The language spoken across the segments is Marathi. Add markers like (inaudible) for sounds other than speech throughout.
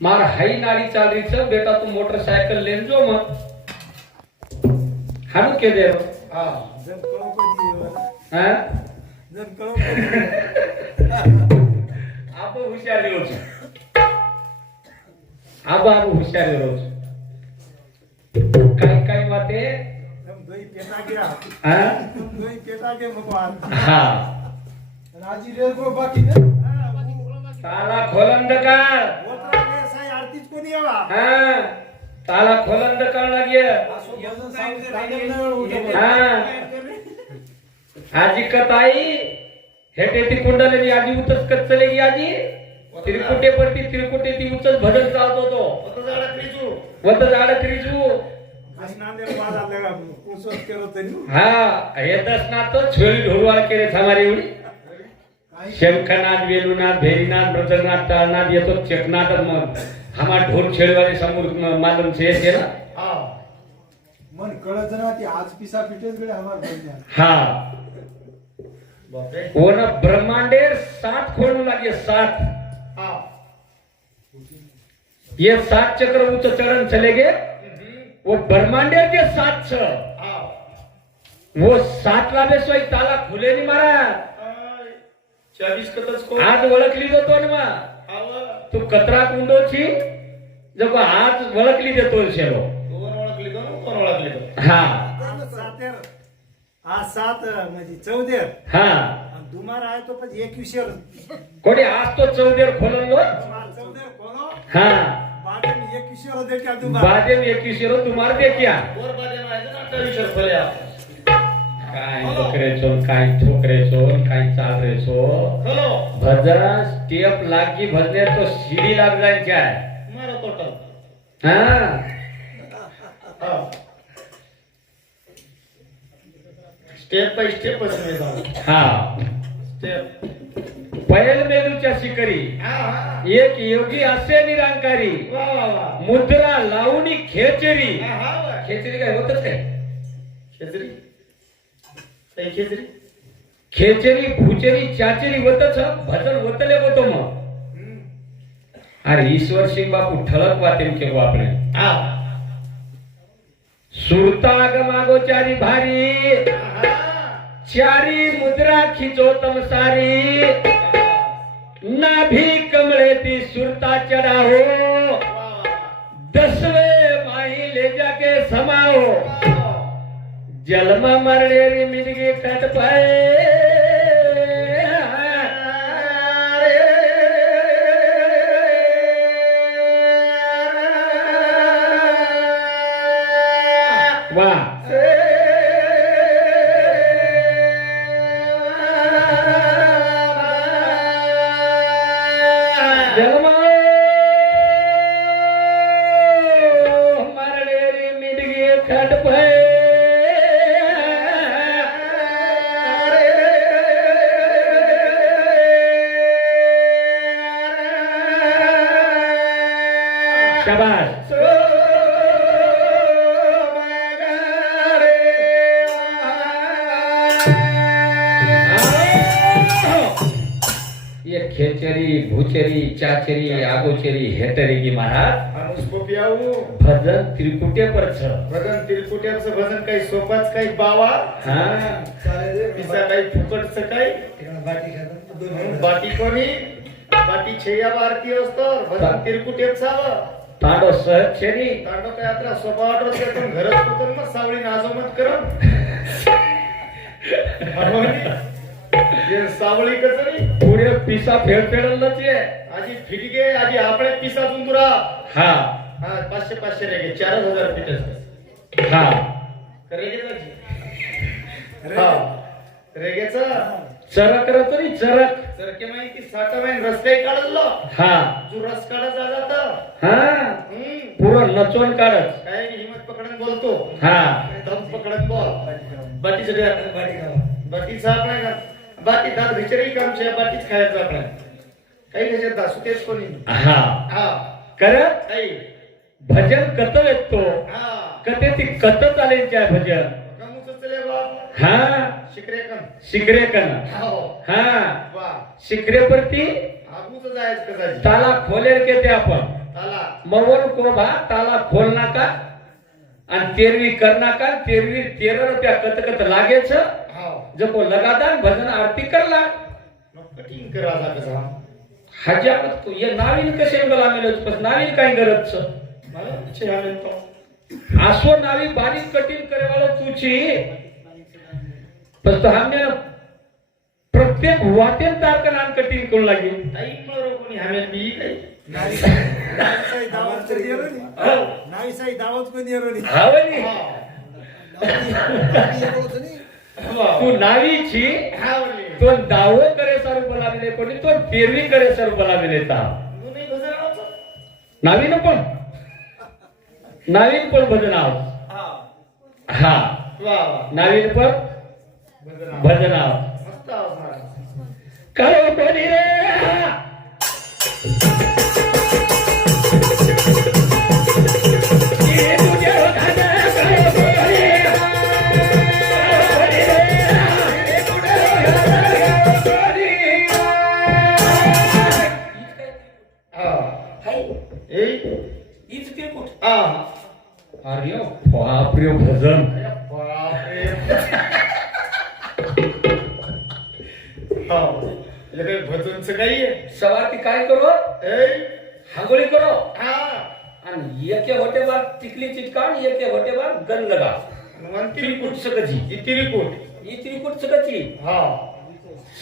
માર હાઈ નાડી ચાલી છે બેટા તું મોટરસાયકલ લઈને જો મત હારું કે દેરો હા જમ કરો કોઈ હા? જમ કરો આપો હોશિયારીઓ છે. આબો આબો હોશિયારીઓ છે. કઈ કઈ વાતે? તમ દોઈ પેટા ગયા હા? તમ પેટા કે ભગવાન હા. રાજી રે કો બાકી ને તાલા ખોલંદકા पुनियावा हां ताला खोलंद कर लागिए कताई हेटे ती कुंडले मी चलेगी आजी त्रिकुटे परती त्रिकुटे ती उचल भजन चालत होतो. वत झाड त्रिजू. हा हे तो छोरी ढोलवाळ केले थामारी एवढी. शंखनाद वेलुनाथ भेरीनाथ ब्रजनाथ तळनाथ येतो चेकनाथ मग. हमार ढोट छेड़ वाले समूह मालूम से है ना हां। मन कड़ा जना थी आज पिसा फिटेस गळे हमार बोलने हां। बापरे। वो ना ब्रह्मांडेर सात खोलने लगे सात। हां। ये सात चक्र उच्च चरण चले गए। वो ब्रह्मांडेर के सात छ वो सात लाभे सोय ताला खुले नहीं मारा। चौबीस को आज ओळखली जातो ना तू कचरा कुंडोची जब आज वळखली देतो शेरो कोण ओळखली तो कोण ओळखली तो हा. सातेर. आज सात म्हणजे चौदेर. हा. आणि दुमार आहे तो पण एकविशेर कोणी आज तो चौदेर खोललो चौदेर खोलो. हा. बादेम एकविशेर देख्या दुमार. बादेम एकविशेर दुमार देखा और बादेम आहे ना अठ्ठावीस खोल्या. काय चोन काय ठोकरे चोन काय चाल रे सो हॅलो. भजन स्टेप लागी भजने तो सीडी लाग मारा टोटल हा? स्टेप बाय स्टेप हा स्टेप. मेलूच्या शिकरी एक योगी असे निरांकारी मुद्रा लावणी खेचरी. हा हा. खेचरी काय होतच काय खेचरी? खेचरी खेचरी भूचरी चाचरी होतच भजन होतले होतो मग अरे ईश्वर सिंग बापू ठळक वाटेल केव्हा आपले हा सुरता गमागो चारी भारी चारी मुद्रा खिचो तम सारी नाभी कमळे ती सुरता चढ़ाओ જલમાં મરણેરી મિલગી કટ પાય ये खेचरी भूचरी चाचरी आगोचरी हेटरी की महाराज. अनुस्कोपी आऊ. भजन त्रिकुटे पर छ भजन तिरकुट्याचं भजन काही सोपाच काही बावा. हा. पिसा काही फुकटचं काही. बाटी कोणी? बाटी छेया भारती असतो. भजन तिरकुटेच चाललं तांडो सहज छेनी तांडव काय आता सोपा वाटत पण घरच होतं मग सावळी नाजोमत करम हे (laughs) सावळी कचरी पुढे पिसा फेड फेडलच ये आजी फिटगे आजी आपले पिसा जुंदुरा हा. हा पाचशे पाचशे रेगे चार हजार पिठ हा. रेगेचा हा. रेगेचा? चरक रच नी चरक. सरके माहिती साठा माहिती रस काही काढलो हा. जो रस काढायचा जात हा. हम्म. पुरं नचवून काढत. काय नाही, हिम्मत पकडून बोलतो. हा. दम पकडून बोल. बाटीचं बाटीचं आपण का बाटी दात काम छे बाटीच खायचं आपण काही कशात दासू तेच कोणी? हा. हा. करत काही भजन कत येतो हा. कते ती कत चालेल आहे भजन? हा शिकरे कम शिकरे कन हो. हा. वा. शिकरे परती आगूच जायच कदाचित ताला खोलेर के ते आपण? ताला. मवन कोभा ताला खोल नाका. आणि तेरवी कर नाका. तेरवी तेरह रुपया कत कत लागे जको लगातार भजन आरती करला कटिंग करा कसा मत ये नाविन कसे गला मिळत पण नाविन काही गरज मला आसो नावी बारीक कटिंग करे वाला तुची पण तो हमने ना प्रत्येक वाटेन तारकन कटिंग करून लागी। ताई मरो कोणी हमें बी काही? नाही साई दावत कधी येलो नी हो. नाही साई दावत कधी येलो नी हावनी हा. नावी नी. तू नावीची. तो दावो करे सर बोलाविले कोणी तो तेरवी करे सर बोलाविले ता आवडतं? नावीन पण नावीन पण भजन आव हा नावीन पण भजन आव आवडणार. करो कोणी रे बापरे भजन अरे बापरे. हा. हे काय भजनचं काही आहे? सवारती काय करो? हांगोळी करो हा. आणि एके होटेबार टिकली चिटका आणि एके होटेबार गन लगा त्रिकुट. सकची ही तिरिकुट. ही त्रिकुट सकची हा.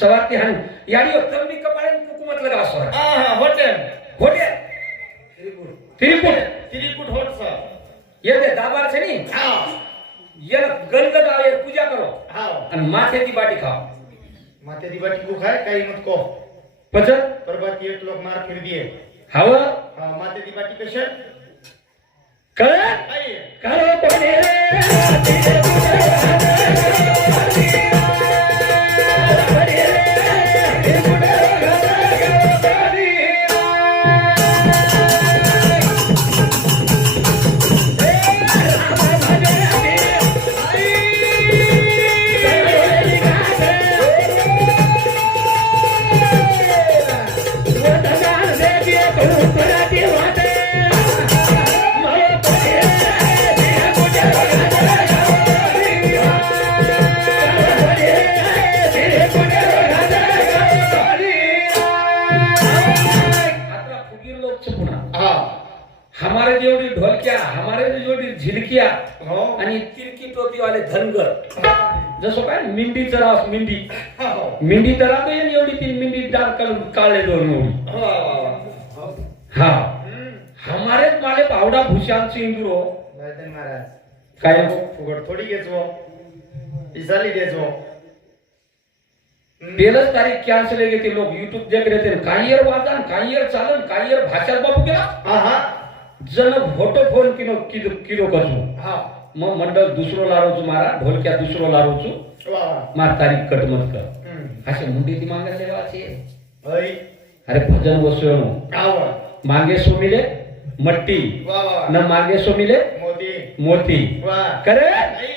सवारती हान याडी तंबी कपाळे कुकुमत लगा असो हा, हा, हॉटेल. होटे त्रिकुट. ये दे दाबार છે ની? हा. ये गन लगा ये पूजा करो हा. आणि माथेची बाटी खाओ माते दी बाटी को खाए काही मत को पचत परबाती एक लोक मार फिर दिए हवं हा माते दी बाटी कशा काय मिंडी. हा, हो. मिंडी तर आता येईल एवढी ती मिंडी डार्क काळे दोन एवढी. हा. हमारेच माले पावडा भूषांची इंदुरो राजन महाराज. काय? फुगड थोडी घेचो इसाली घेचो तेलच तारीख कॅन्सल घेते लोक. युट्यूब देख रहे थे काही यर वाजन काही यर चालन काही यर भाषा बाबू गेला हा हा. जन photo phone kilo kilo kilo कचू हा. मंडळ दुसरो लारोचू मारा ढोलक्या दुसरो लारोचू. मार तारीख कट मत कर. असे मुंडी ती मागे देवाची. अरे भजन वसुळ गावा. मागे सोमिले मट्टी वा वा वा. न मागे सोमिले मोदी मोती वा करे नाही.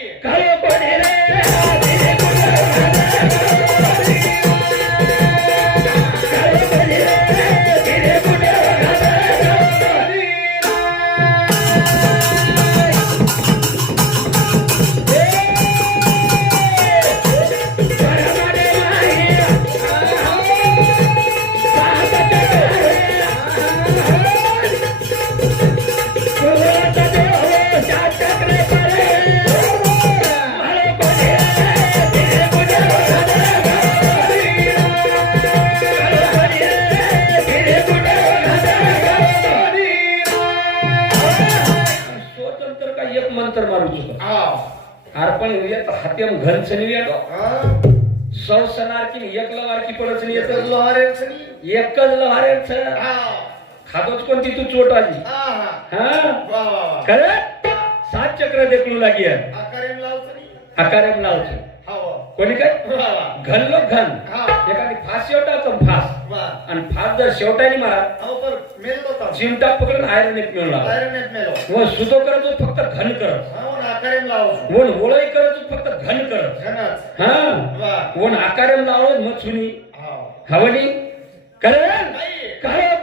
का एक मंत्र मारू चुका. अर्पण येत हात्यम घन सनी येतो हा. सौ सनार की एक लवार की पडच नाही येत लोहारेच नाही. एकच हा. खातोच कोणती तू चोट आली हा. खरं सात चक्र देखलू लागी. आकारेम लावतो. कोणी काय वा. घन. एखादी फास शेवटाचं फास. आणि फास जर शेवटाने मारा. चिमटा पकडून आयरन आयरनेट मेलो. व सुतो करतो फक्त घन करत हा. वन ओळई करतो फक्त घन करत. हा वा. वन आकारेम लावलं मग सुनी. हवनी करण. काय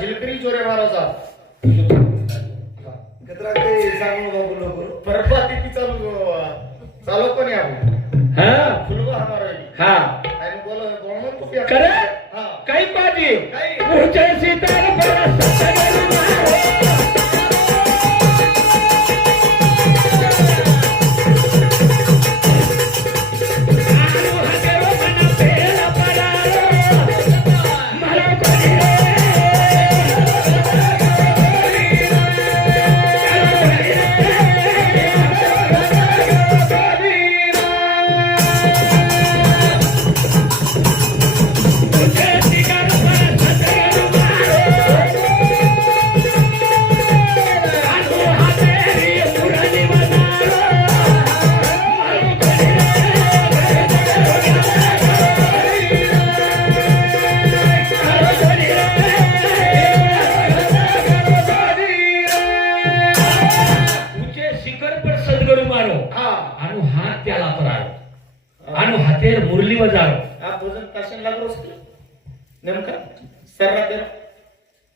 जोरे मामा झिलकरी जोरे माराचा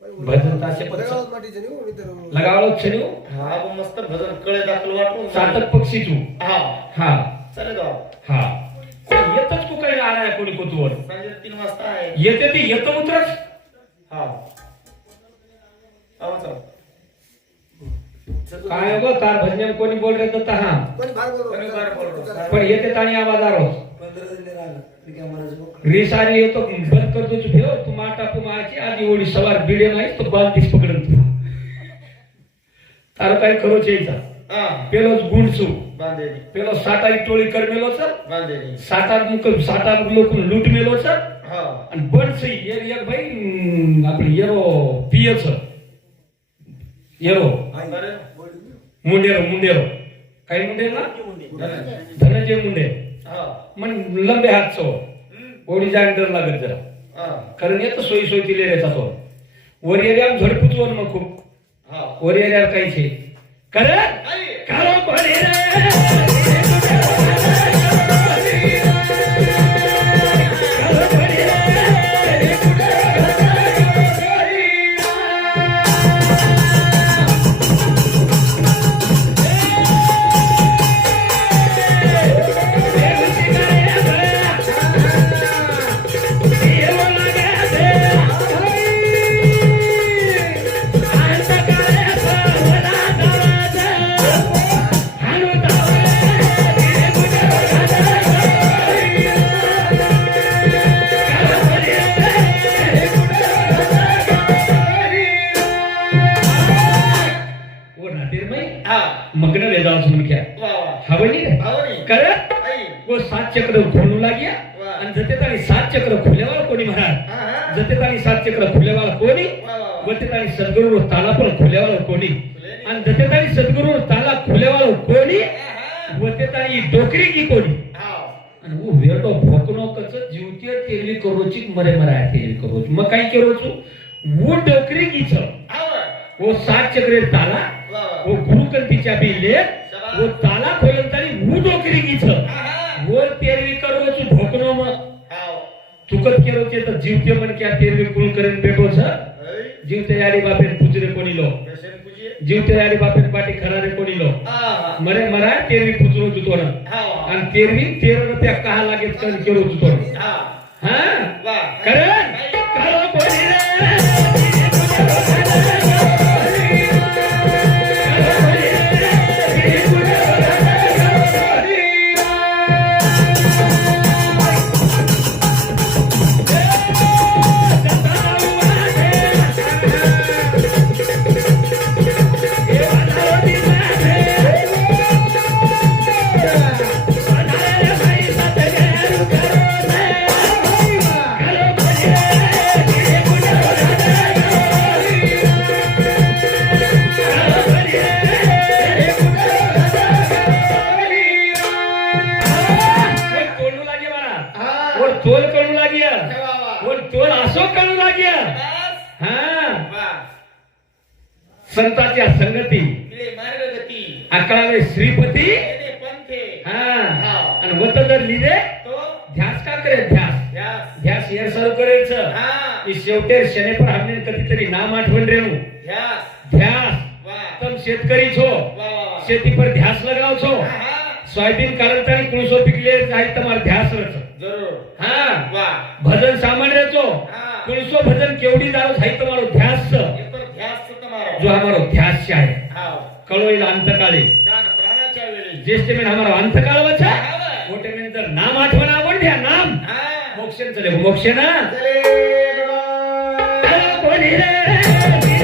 भजन ताशे लगावलो छेनु हा मस्त भजन कळे दाखल वाटून सातक पक्षी तू हा हा चालेल गाव हा येतच तू काही आलाय कोणी कुतूवर तीन वाजता आहे येते ते येतं उतरच हा चाल काय ग कार भजन कोणी बोल रे तर हा पण येते ताणी आवाज आरो रिसारी येतो बंद करतो ठेव तू माटा तू मायची आधी ओढी सवार बिडे नाही तो बाल दिस पकडन तू तार काय करोच यायचा हा. पेलोच गुंडसू पेलो सातारी टोळी कर बांधेली सातार मुक सातार लोक लूट मेलोच हा. आणि एक एक भाई. अं, आपलं येरो पियच. येरो. मुंडेरो मुंडेरो. काही मुंडे. ना. धनंजय मुंडे. मग लंबे हात हम्म. ओढी जाग डर लागत जरा. कारण येतं सोयी सोयी तिले रेचा तो वर एरिया झडपूच वर मग खूप. वर एरियाला काहीच आहे करे आई. हवनी रे आवडी करे आई. वो सात चक्र खोलू लाग्या. आणि जते ताणी सात चक्र खुल्यावर कोणी महाराज जते ताणी सात चक्र खुल्यावर कोणी? वा वा व. ते ताणी सद्गुरु ताला पण खुल्यावर कोणी? आणि जते ताणी सद्गुरु ताला खुल्यावर कोणी? व ते ताणी डोकरी की कोणी? आणि वो वेटो भोकनो कच जीवतीय तेली करोची मरे मराय तेली करोची. मग काय करोचू? वो डोकरी की छ आवड वो सात चक्रे ताला वा गुरुकंतीच्या बी ले वो ताला खोलन तारी वो डोकरी की छ। हा हा. वो तेरवी करोचू भोकनो मग हाव. चुकत केलो ते तर जीवते मन क्या तेरवी कुळ करेन बेठो छ। जीवते यारी बापेन पुजरे कोणी लो। जीवते यारी बापेन पाठी खरारे कोणी लो। हा हा. मरे मरा तेरवी पुजरो जुतो ना। आणि तेरवी तेर रुपया कहा लागेल कर केलो जुतो हा? हा करण कालो कोणी रे। शेवटे शनेपर हमने कधीतरी नाम आठवण रेणू ध्यास. ध्यास. शेतकरी छो. शेती पर ध्यास लगाव छो. सोयाबीन कारण कुळसो पिकले काही तमार ध्यास रच. भजन सामान्य कुळसो भजन केवढी जाव थाई तमारो ध्यास. जो हमारो ध्यास आहे. कळोईल अंतकाळे. ज्येष्ठ मेन हमारा अंतकाळ वचा. मोठे मेन जर नाम आठवण आवड द्या नाम. मोक्षन चले मोक्षना. चले. कोणी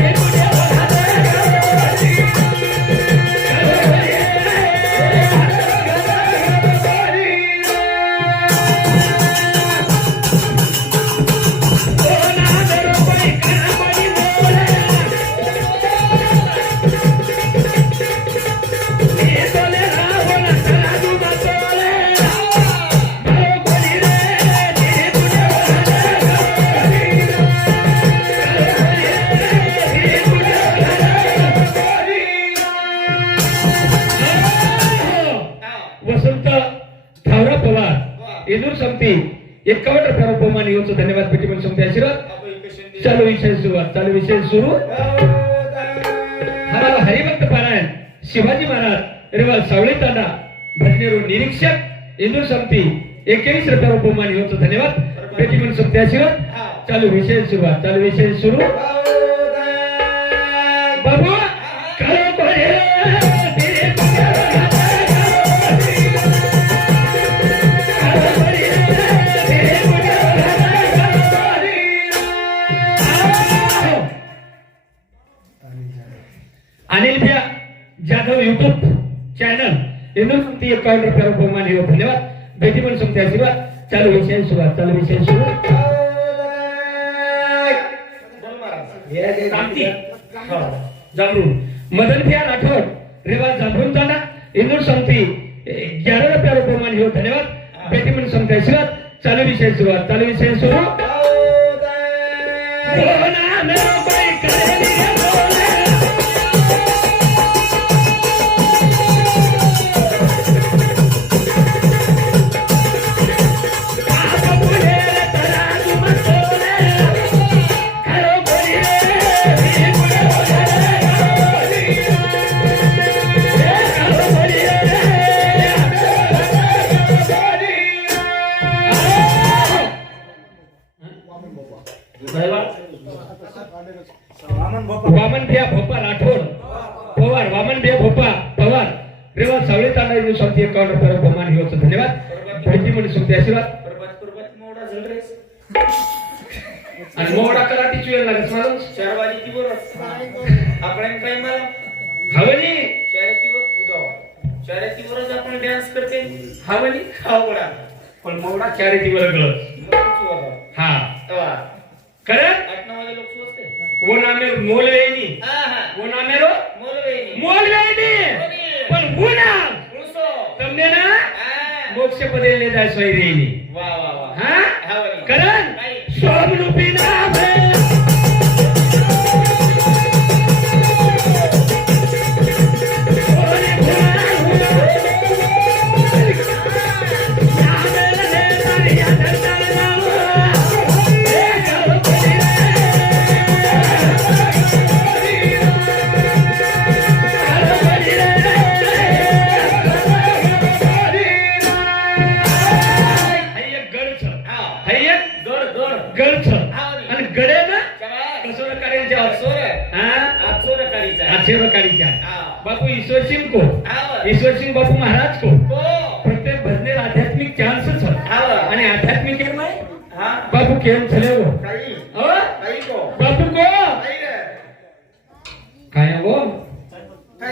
देवचं धन्यवाद पेटी म्हणून सांगते आशीर्वाद. चालू विषय सुरुवात चालू विषय सुरू. हा हरिभक्त पारायण. शिवाजी महाराज रेवाल सावळे तांडा भजनेरू निरीक्षक इंदू संपती एक्केवीस रुपया उपमान येऊचं धन्यवाद. पेटी म्हणून सांगते आशीर्वाद. चालू विषय सुरुवात चालू विषय सुरू. बाबू! रुपया येऊ धन्यवाद बेटी पण संपते आशीर्वाद चालू विषय सुरुवात चालू विषय सुरू बोल महाराज. क्रांती जागरून मदन भैया राठोड रेवा जांभून तांडा इंदूर संपती ग्यारह रुपया बहुमान येऊ धन्यवाद बेटी पण संपते आशीर्वाद चालू विषय सुरुवात चालू विषय सुरू वामन भिया भोपा राठोड. पवार वामन भिया भोपा पवार. रेवा सावळे तांडा सांगते एकावन्न रुपये बहुमान घेऊन धन्यवाद. भेटी म्हणून सांगते आशीर्वाद. मोडा. आणि मोडा कराटी चुयल लागत मला चार वाजी ती बरं. आपण काय मला हवनी शर्यतीवर उदाव शर्यतीवरच आपण डान्स करते हवनी हा बडा पण मोडा चारिटी वर गळ हा. करत आठ नऊ लोक सुचते वो नामे मोल वेणी हा हा वो नामे रो मोलवेणी मोल वेणी पण गुना उलसो તમને ના हा મોક્ષ પદે લે જાય સોય રેની वा वा वा હા हा वरी. કરણ काय? સોમ રૂપી નામે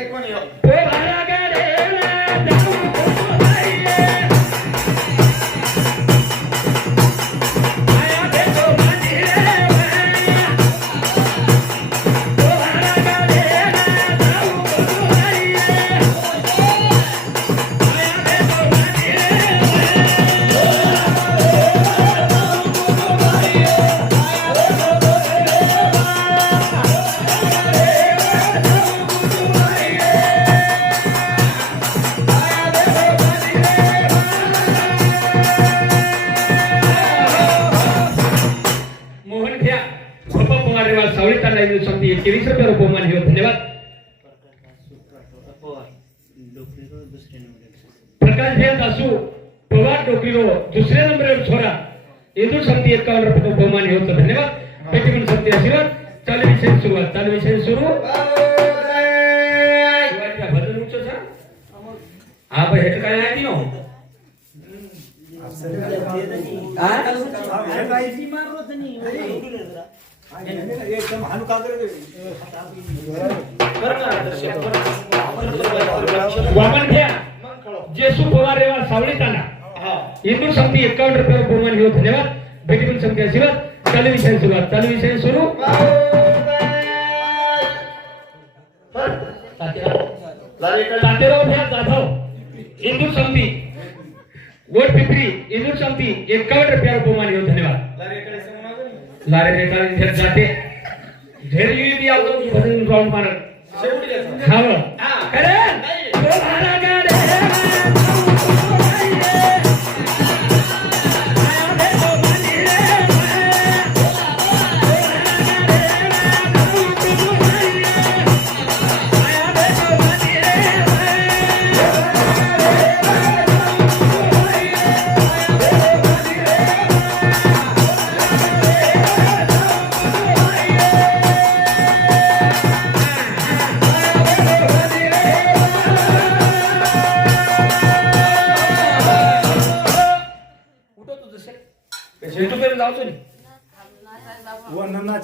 काही कोणी वामन घ्या. जेसू पवार रेवा सावळी ताना हा. येथून समिती एकावन्न रुपये बहुमान हे होतं धन्यवाद. पण समिती आशीर्वाद. चालू विषय सुरुवात. चालू विषय सुरू. तातेराव जाधव. इंदूर समिती वोट पिंपरी. इंदूर समिती एकावन्न रुपया बहुमान होतं धन्यवाद. आलं. लारे जाते. झेर युई बी आवतो भजन राऊंड मारत. खावं हा. खरे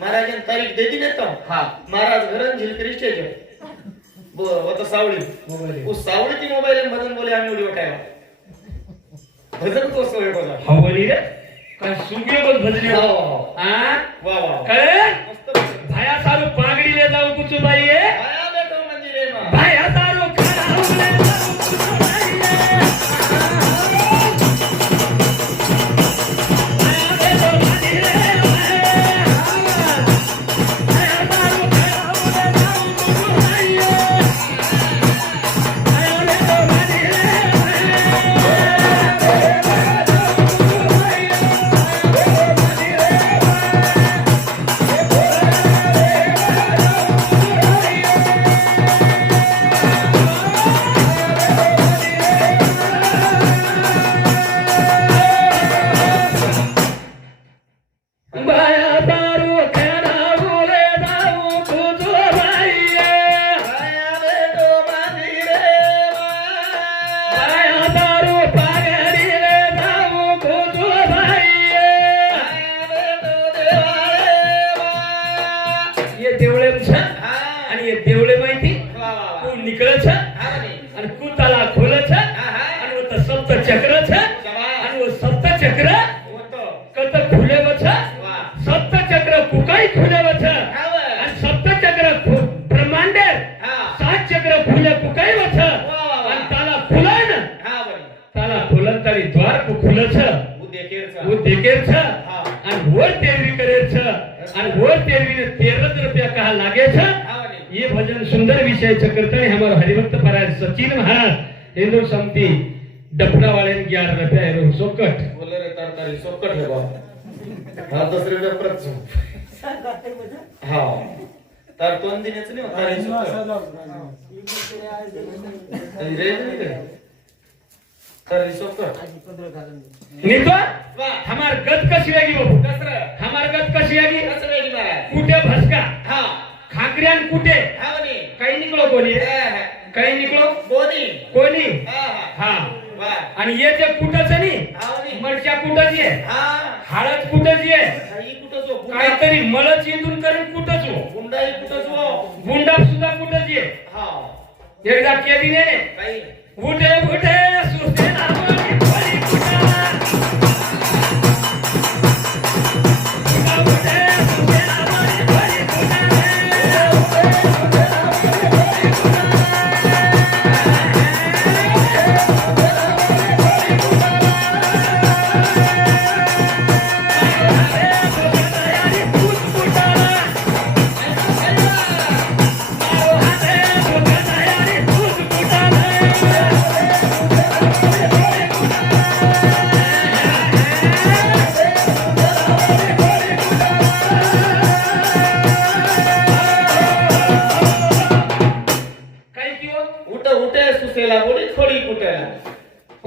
महाराज तारीख दे दी लेता हूँ. हाँ महाराज घरन झिलकरी स्टेज है सावड़ी ती सावड़ी मोबाइल भजन बोले आम्ही उडी वाटायला भजन तो सोय बघा. हो, हो, हो, वा भाया सारू पागडी ले जाऊ कुचू बाई भाया बेटो मंदिर भाया सारू खाना हा म्हणे. ये भजन सुंदर विषय करते हमारे हरिभक्त परायण सचिन महाराज. हिंदू समिति डफड़ा वाले ने ग्यारह रुपया एरो सोकट. बोले रे तार तारी सोकट है बा. हा दुसरे पेपरच हा. तार दोन दिनेच नाही तारी तारी सोकट. नितो? वा. हमार गत कशी आगी बाबू कसर हमार गत कशी आगी कुठे भसका? हा. खाकऱ्यान कुठे? हा काही निघलो कोणी? हा, हा. काही निघलो? बोनी कोणी? हा हा. हा. आणि येते कुठंच नाही हा मरच्या कुठंच आहे हा. हळद कुठंच गुंडा. काहीतरी मळच इंदून करून कुठंच हो. गुंडाई कुठं जो गुंडा सुद्धा कुठंच आहे हा. एकदा केली ने काही उठे उठे सुसे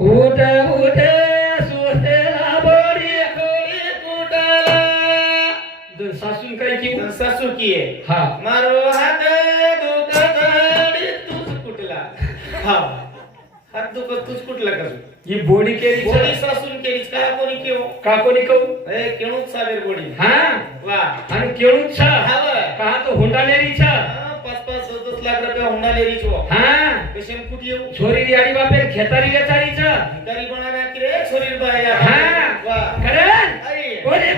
उठ उठ सुसेला कुठेला सासून काय किंवा सासू की आहे. हा. मारो हात दुखत तूच कुठला? हा. हात दुखत तूच कुठला कसू ही बोडी केली बोडी सासून केलीस का कोणी केव? का कोणी कहू ए केणूच साबेर बोडी. हा? वा. आणि केळूच छा हा. का तो होंडालेरीचा हा, हुंडा लेरीच हो. कुठे येऊ. छोरी याडी बापेर खेतारी वेचारीचा भिकारी बनाना की रे छोरी बाया हा? वा. खरं? अरे ओरे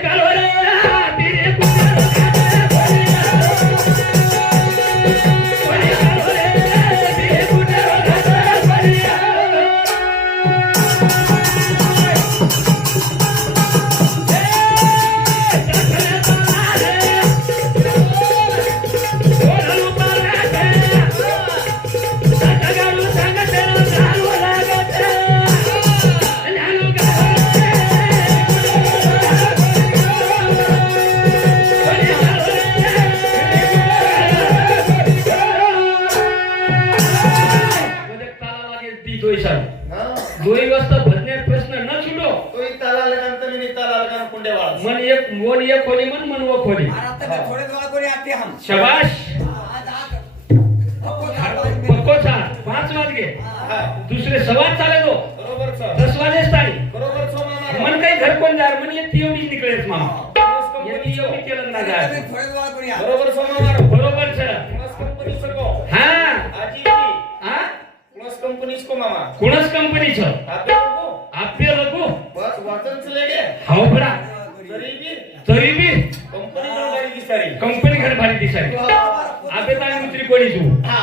कंपनी घर भारी दिसाय ताई मित्री कोणी तू. हा.